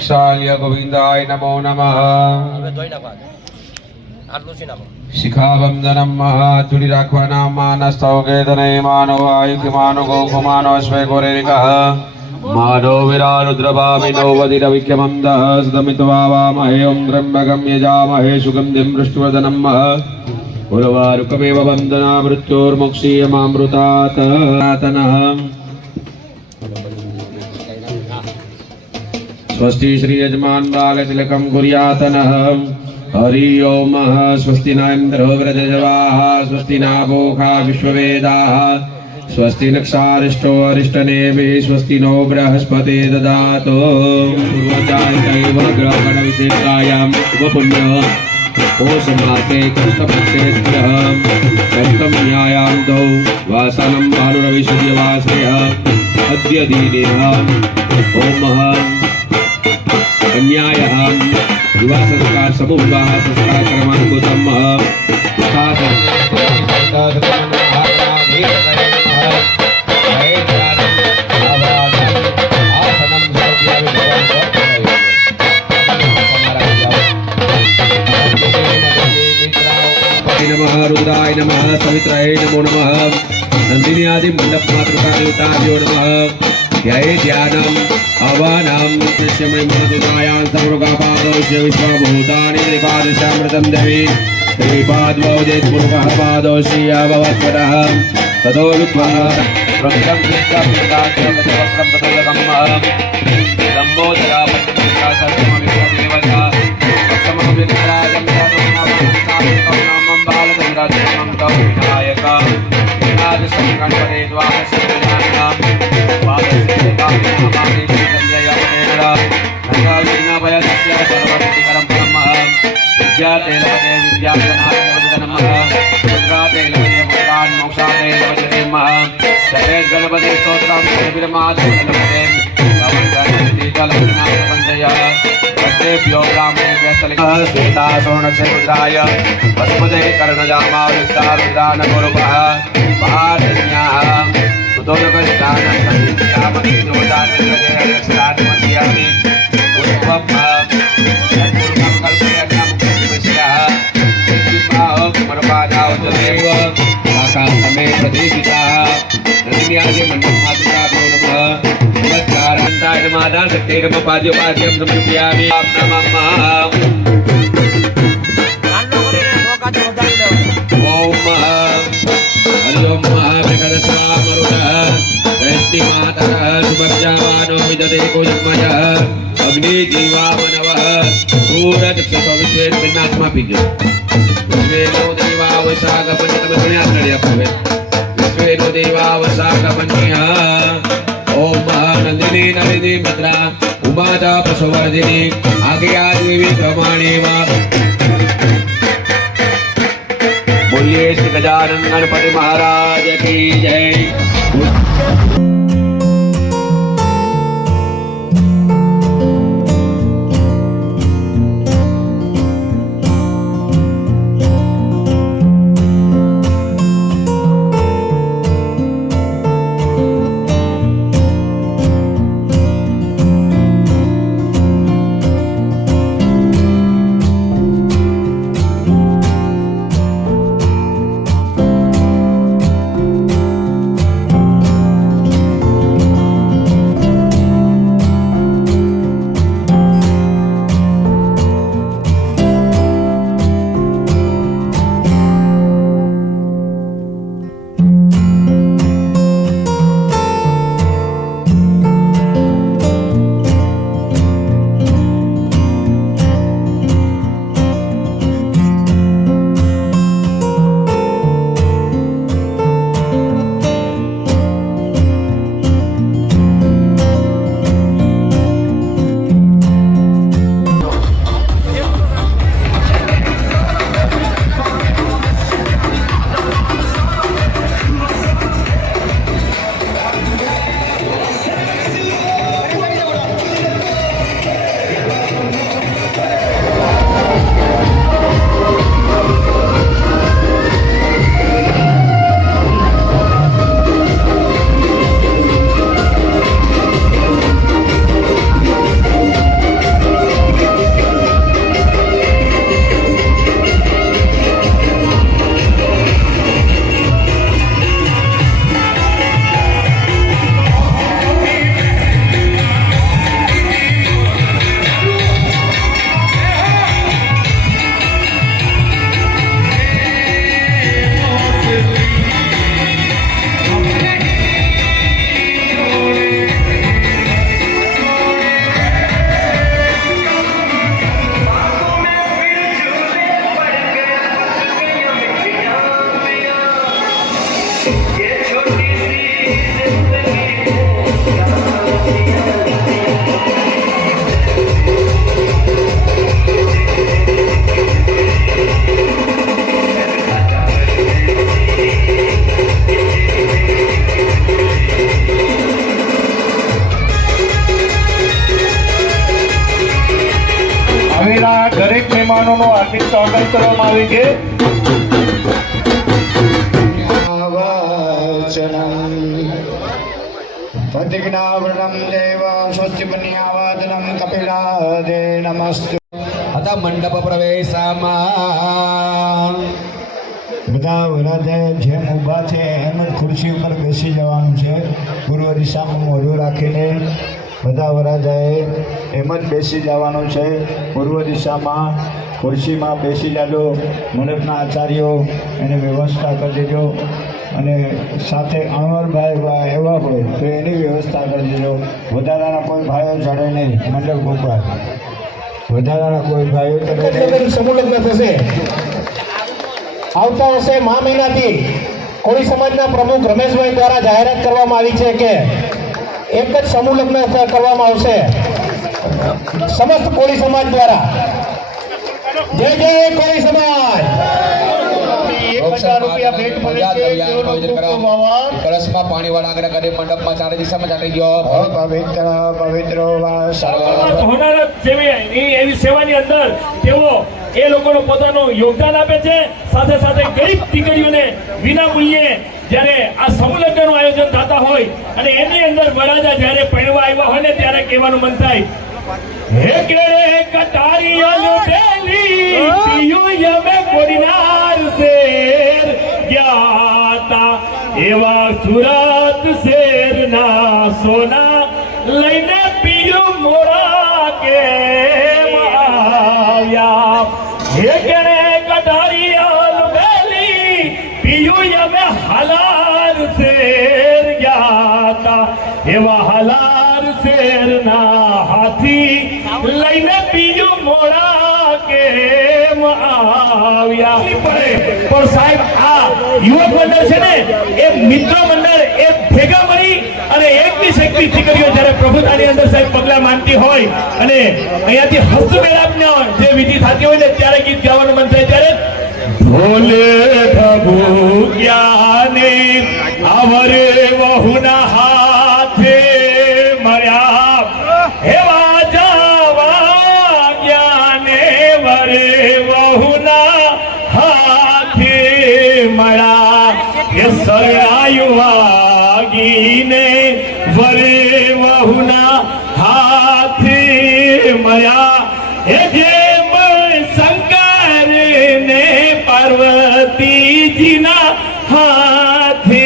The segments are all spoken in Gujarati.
प्रक्षाल्य गोविंदाय नमो नमः। शिखाबंधनम तुली राखवाना मानस्तव केतने मानो आयुक्यमानो गोकुमानो स्वेगोरेरिकः मानो विरारुद्रभामिनो वदिरविक्यमन्दः सदमित्वावामहे ॐ त्र्यम्बकं यजामहे सुगन्धिं पुष्टिवर्धनम् उर्वारुकमेव वन्दना मृत्योर्मुक्षीयमामृतात् स्वस्ति श्री यजमान बालतिलकं कुर्यातनः। हरि ओम स्वस्ति न इंद्रो व्रजजवाः स्वस्ति न पूषा विश्ववेदाः स्वस्ति नक्षारिष्टो अरिष्टनेमिः स्वस्ति नो बृहस्पति ददातु। पूर्वजायैव ग्रहगणविशेषायां शुभपुण्यः ओषमासे कृष्णपक्षेभ्यः सप्तम्यायां द्वौ वासनं भानुरविशुद्धवासरः अद्य दीनेः ओमः कन्यायाः विवाह संस्कार समूह विवाह संस्कार क्रमानुगतम नमः रुद्राय नमः सवित्राय नमो नमः नंदिनी आदि मंडप मातृका देवताभ्यो नमः ध्याये ध्यानम् अवानां कृष्णमय मधुरायां सर्वगापादोष्य विश्वभूतानि त्रिपादशामृतं देवी त्रिपाद्वौदेत् पुरुषः पादोषि अभवत्पदः ततो विद्वः प्रथमं कृष्णपिताख्यं वक्रं ततोदकम् लम्बोदरा पद्मपुत्रा सर्वमविश्वमेवसा सप्तमं विघ्नराजं नामं बालचन्द्रात्मकं तं विनायका विनादशं गणपते द्वादशविधानां गणपति स्तोत्रं भक्तेभ्यो ब्राह्मणेभ्यः श्वेतासोणक्षरुद्राय वसुमते कर्णजामावृत्तारुद्रानगोरुपः महारण्याः माता शक्ति पाद्यो पाद्यम समर्पयामि नमः। ओम हरि ओम महाविकटस्वामरुणः वैष्णिमातरः सुभज्यावानो विदते कुजन्मयः अग्निजीवामनवः सूरचक्षुसविश्वेत्मिन्नात्मा पिजो विश्वेनो देवावसागमन्यतमसुण्यात्तर्यः विश्वेनो देवावसागमन्यः ओम नंदिनी नलिनी भद्रा उमाता प्रसवर्धिनी आज्ञा देवी प्रमाणेव बोलिए श्री गजानन गणपति महाराज की जय। સ્વાગત કરવામાં આવે છે. પ્રતિજ્ઞાવૃણમ દેવ સ્વસ્તિમન્યાવાદનમ કપિલાદે નમસ્તે. હતા મંડપ પ્રવેશામાં બધા વરાજાએ જેમ ઊભા છે એમ જ ખુરશી ઉપર બેસી જવાનું છે. પૂર્વ દિશામાં મોઢું રાખીને બધા વરાજાએ એમ જ બેસી જવાનું છે. પૂર્વ દિશામાં ખુરશીમાં બેસી જાજો. મંડપના આચાર્યો એની વ્યવસ્થા કરી દેજો અને સાથે અણવરભાઈ એવા હોય તો એની વ્યવસ્થા કરી દેજો. વધારાના કોઈ ભાઈઓ ચડે નહીં મંડપ ઉપર. વધારાના કોઈ ભાઈઓ ચડે નહીં. સમૂહ લગ્ન થશે. આવતા વર્ષે મા મહિનાથી કોળી સમાજના પ્રમુખ રમેશભાઈ દ્વારા જાહેરાત કરવામાં આવી છે કે એક જ સમૂહ લગ્ન કરવામાં આવશે સમસ્ત કોળી સમાજ દ્વારા. જય જય કોળી સમાજ. 1000 રૂપિયા ભેટ મળે છે. કળશમાં પાણી વાળા આગ્રહ કરી મંડપમાં ચારે દિશામાં ચાટી ગયો. પવિત્ર પવિત્ર હોનારત એવી સેવાની અંદર તેઓ એ લોકોનો પોતાનું યોગદાન આપે છે. સાથે સાથે ગરીબ દીકરીઓને વિના મૂલ્યે જ્યારે આ સમૂહ લગ્નનું આયોજન થતા હોય અને એની અંદર વરાજા જ્યારે પહેરવા આવ્યા હોય ને ત્યારે કહેવાનું મન થાય, હે કેળે કટારીયા બેલી પિયું યમે કોડીનાર શેર ગયા એવા સુરત શેરના સોના લઈને પિયું મોડા કે આવ્યા. હે કેળે કટારીયા બેલી પિયું યમે હલાર શેર ગયા એવા હલાર શેરના હાથી લઈને બીજું મોડા કેમ આવ્યા. પણ સાહેબ આ યુવક મંડળ છે ને એ મિત્ર મંડળ એ ભેગા મળી અને એકની શક્તિ દીકરીઓ જ્યારે પ્રભુતાની અંદર સાહેબ પગલા માંગતી હોય અને અહીંયાથી હસ્તમેળાપનો જે વિધિ થતી હોય ને ત્યારે ગીત ગાવાનું મન થાય ત્યારે ભોલે પ્રભુ જ્ઞાને આવરે વહુના હાથે મર્યા એવા જાવા જ્ઞાને વરે વહુના હાથે મળ્યા. એ સરાયુ વાગીને વરે વહુના હાથે મળ્યા. એ જેમ શંકર ને પાર્વતીજીના હાથે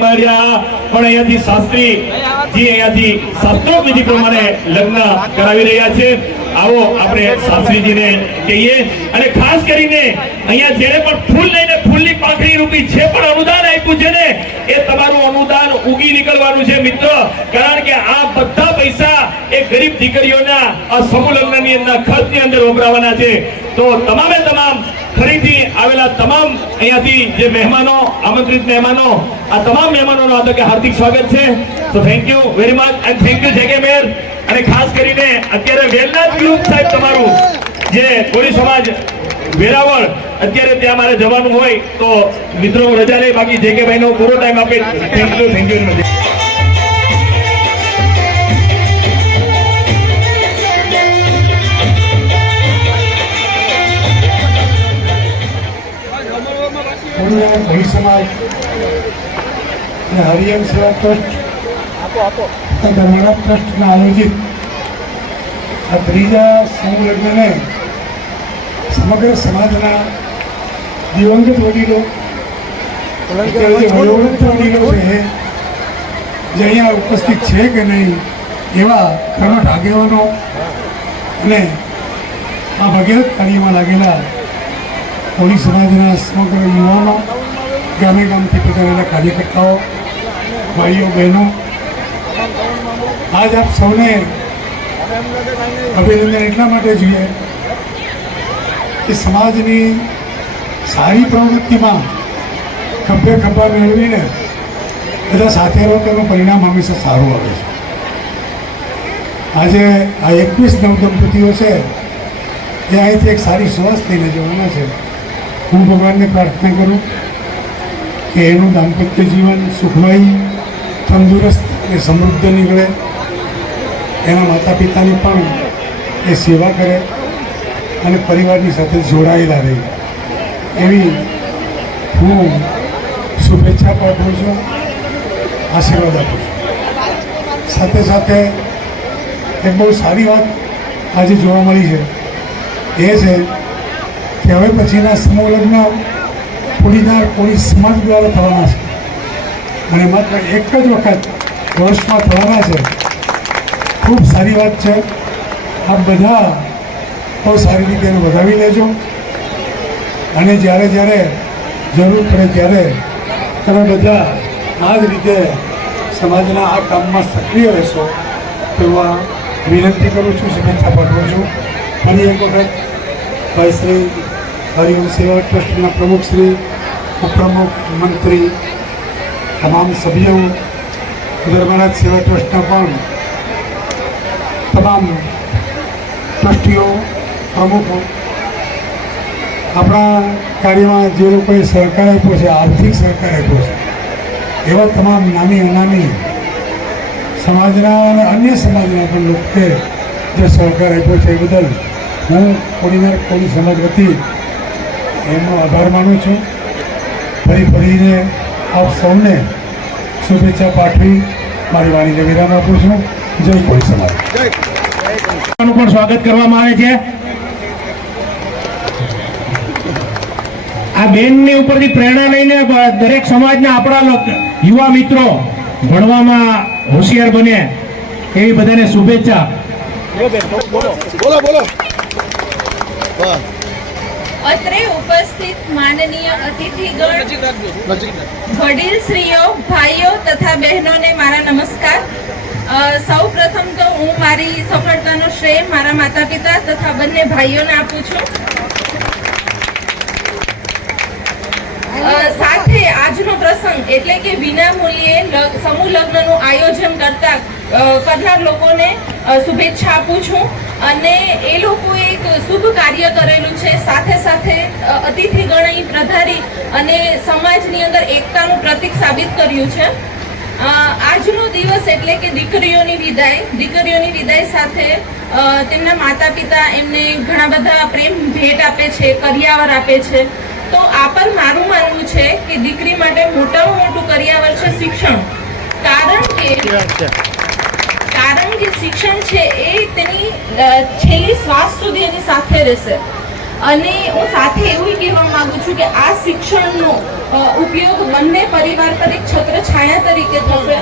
મળ્યા. પણ અહીંયાથી શાસ્ત્રી જી અહીંયાથી શાસ્ત્રોક્ત વિધિ પ્રમાણે લગ્ન કરાવી રહ્યા છે. આવો આપણે શાસ્ત્રીજીને કહીએ અને ખાસ કરીને અહીંયા જેને પણ ફૂલ લઈને ફૂલની પાંખડી રૂપી જે પણ અનુદાન આપ્યું છે ને એ તમારું અનુદાન ઉગી નીકળવાનું છે મિત્ર. કારણ કે આ બધા પૈસા એ ગરીબ દીકરીઓના આ સમૂહ લગ્નની અંદર ખર્ચની અંદર વપરાવાના છે. તો તમામે તમામ ફરીથી આવેલા તમામ અહીંયાથી જે મહેમાનો આમંત્રિત મહેમાનો આ તમામ મહેમાનોનો આ તકે હાર્દિક સ્વાગત છે. તો thank you very much and thank you JK mayor. અને ખાસ કરીને અત્યારે વેલનાથ ગ્રુપ સાહેબ તમારું જે કોળી સમાજ વેરાવળ અત્યારે ત્યાં મારે જવાનું હોય તો મિત્રો રજા લે, બાકી જેકે ભાઈનો પૂરો ટાઈમ આપે. Thank you very much. કોળી સમાજ અને હરિયમ સેવા ટ્રસ્ટ ધર્મણા ટ્રસ્ટના આયોજિત આ ત્રીજા સમૂહ લગ્નને સમગ્ર સમાજના દિવંગત વડીલો વયોવૃદ્ધ વડીલો છે જે અહીંયા ઉપસ્થિત છે કે નહીં એવા કર્મઠ આગેવાનો અને આ ભગીરથ કાર્યમાં લાગેલા કોળી સમાજના સમગ્ર યુવાનો, ગામે ગામથી પધારેલા કાર્યકર્તાઓ, ભાઈઓ બહેનો, આજ આપ સૌને અભિનંદન એટલા માટે જોઈએ કે સમાજની સારી પ્રવૃત્તિમાં ખભે ખભા મેળવીને બધા સાથે રહો તેનું પરિણામ હંમેશા સારું આવે છે. આજે આ 21 નવદંપતીઓ છે એ અહીંથી એક સારી સુવાસ થઈને જવાના છે. હું ભગવાનને પ્રાર્થના કરું કે એનું દાંપત્ય જીવન સુખમય, તંદુરસ્ત અને સમૃદ્ધ નીકળે. એના માતા પિતાની પણ એ સેવા કરે અને પરિવારની સાથે જોડાયેલા રહે એવી હું શુભેચ્છા પાઠવું છું, આશીર્વાદ આપું છું. સાથે સાથે એક બહુ સારી વાત આજે જોવા મળી છે એ છે કે હવે પછીના સમૂહ લગ્ન કોડીનાર કોળી સમાજ દ્વારા થવાના છે અને માત્ર એક જ વખત વર્ષમાં થવાના છે. ખૂબ સારી વાત છે. આપ બધા બહુ સારી રીતે એને વધાવી લેજો અને જ્યારે જ્યારે જરૂર પડે ત્યારે તમે બધા આ જ રીતે સમાજના આ કામમાં સક્રિય રહેશો તેવા વિનંતી કરું છું, શુભેચ્છા પાઠવું છું. ફરી એક વખત ભાઈ શ્રી હરિઓમ સેવા ટ્રસ્ટના પ્રમુખ શ્રી, ઉપપ્રમુખ, મંત્રી, તમામ સભ્યો, ધર્મરાજ સેવા ટ્રસ્ટના પણ તમામ ટ્રસ્ટીઓ, પ્રમુખો, આપણા કાર્યમાં જે લોકોએ સહકાર આપ્યો છે, આર્થિક સહકાર આપ્યો છે, એવા તમામ નાની અનામી સમાજના અને અન્ય સમાજના પણ લોકોએ જે સહકાર આપ્યો છે એ બદલ હું કોડીનાર કોળી સમાજ વતી એમનો આભાર માનું છું. ફરીને આપ સૌને શુભેચ્છા પાઠવી મારી વાણીને વિરામ આપું છું. જય કોળી સમાજ. પણ સ્વાગત કરવામાં આવે છે. આ બેનની ઉપરથી પ્રેરણા લઈને દરેક સમાજના આપણા યુવા મિત્રો ભણવામાં હોશિયાર બને એવી બધાને શુભેચ્છા. અત્રે ઉપસ્થિત માનનીય અતિથિગણ, વડીલશ્રીઓ, ભાઈઓ તથા બહેનોને મારા નમસ્કાર. સૌ પ્રથમ તો હું મારી સફળતાનો શ્રેય મારા માતા પિતા તથા બંને ભાઈઓને આપું છું. સાથે આજનો પ્રસંગ એટલે કે વિનામૂલ્યે સમૂહ લગ્નનું આયોજન કરનાર લોકોને શુભેચ્છા આપું છું અને એ લોકોએ એક શુભ કાર્ય કરેલું છે. સાથે સાથે અતિથિગણ અહીં પધારી અને સમાજની અંદર એકતાનું પ્રતીક સાબિત કર્યું છે. આજનો દિવસ એટલે કે દીકરીઓની વિદાય સાથે તેમના માતા પિતા એમને ઘણા બધા પ્રેમ ભેટ આપે છે, કરિયાવર આપે છે. તો આ પર મારું માનવું છે કે દીકરી માટે મોટામાં મોટું કરિયાવર છે શિક્ષણ. કારણ કે શિક્ષણ છે એ તેની છેલ્લી શ્વાસ સુધી એની સાથે રહેશે. અને હું સાથે એવું કહેવા માંગુ છું કે આ શિક્ષણનો ઉપયોગ બંને પરિવાર પર એક છત્ર છાયા તરીકે થશે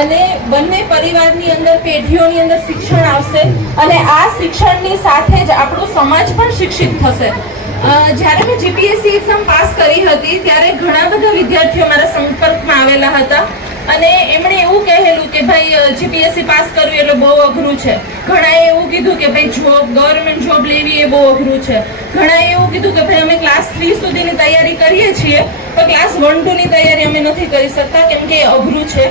અને બંને પરિવારની અંદર પેઢીઓની અંદર શિક્ષણ આવશે અને આ શિક્ષણની સાથે જ આપણો સમાજ પણ શિક્ષિત થશે. જ્યારે મેં જીપીએસસી એક્ઝામ પાસ કરી હતી ત્યારે ઘણા બધા વિદ્યાર્થીઓ મારા સંપર્કમાં આવેલા હતા અને એમણે એવું કહેલું કે ભાઈ જીપીએસસી પાસ કરવું એટલે બહુ અઘરું છે. ઘણાએ એવું કીધું કે ભાઈ ગવર્મેન્ટ જોબ લેવી એ બહુ અઘરું છે. ઘણાએ એવું કીધું કે ભાઈ અમે ક્લાસ 3 સુધીની તૈયારી કરીએ છીએ તો ક્લાસ 1-2 ની તૈયારી અમે નથી કરી શકતા કેમ કે અઘરું છે.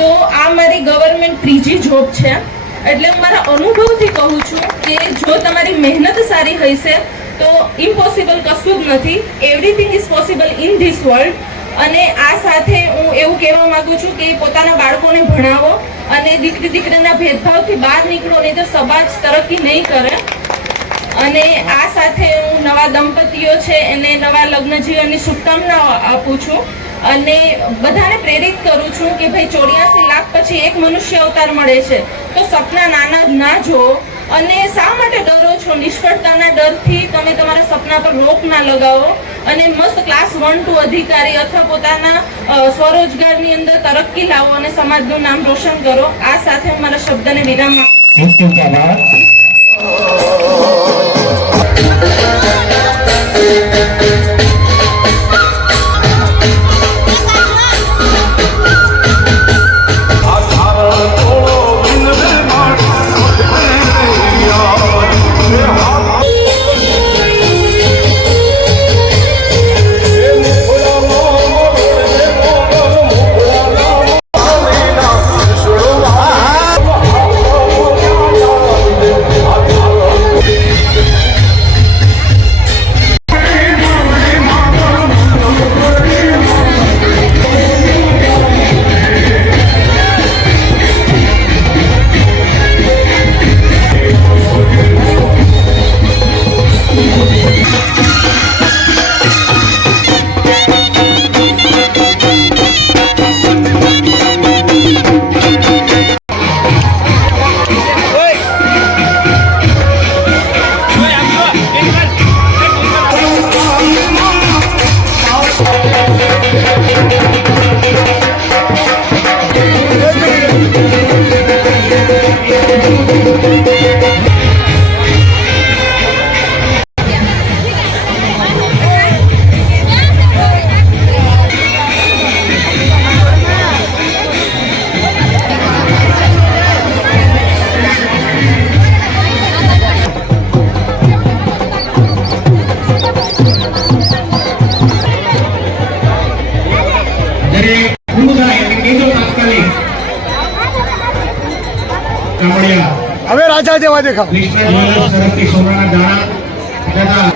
તો આ મારી ગવર્મેન્ટ ત્રીજી જોબ છે. એટલે હું મારા અનુભવથી કહું છું કે જો તમારી મહેનત સારી હશે તો ઇમ્પોસિબલ કશું જ નથી. Everything is possible in this world. અને આ સાથે હું એવું કહેવા માંગુ છું કે પોતાના બાળકોને ભણાવો અને દીકરીના ભેદભાવથી બહાર નીકળો, નહીં તો સમાજ તરક્કી નહીં કરે. અને આ સાથે હું નવા દંપતીઓ છે એને નવા લગ્ન જીવનની શુભકામનાઓ આપું છું અને બધાને પ્રેરિત કરું છું કે ભાઈ 84 લાખ પછી એક મનુષ્ય અવતાર મળે છે તો સપના નાના ના જુઓ. અને શા માટે ડરો છો? નિષ્ફળતાના ડરથી તમે તમારા સપના પર રોક ના લગાવો અને મસ્ત ક્લાસ 1-2 અધિકારી અથવા પોતાના સ્વરોજગારની અંદર તરક્કી લાવો અને સમાજનું નામ રોશન કરો. આ સાથે હું મારા શબ્દને વિરામ આપું છું. જેવા દેખાવ. કૃષ્ણ જ્વેલર્સ તરફથી સોનાના દાણા તથા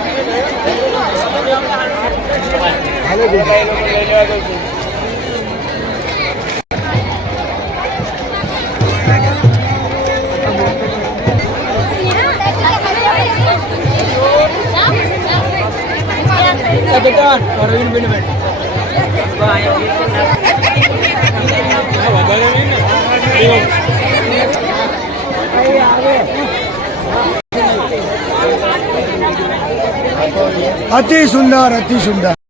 અતિ સુંદર, અતિ સુંદર.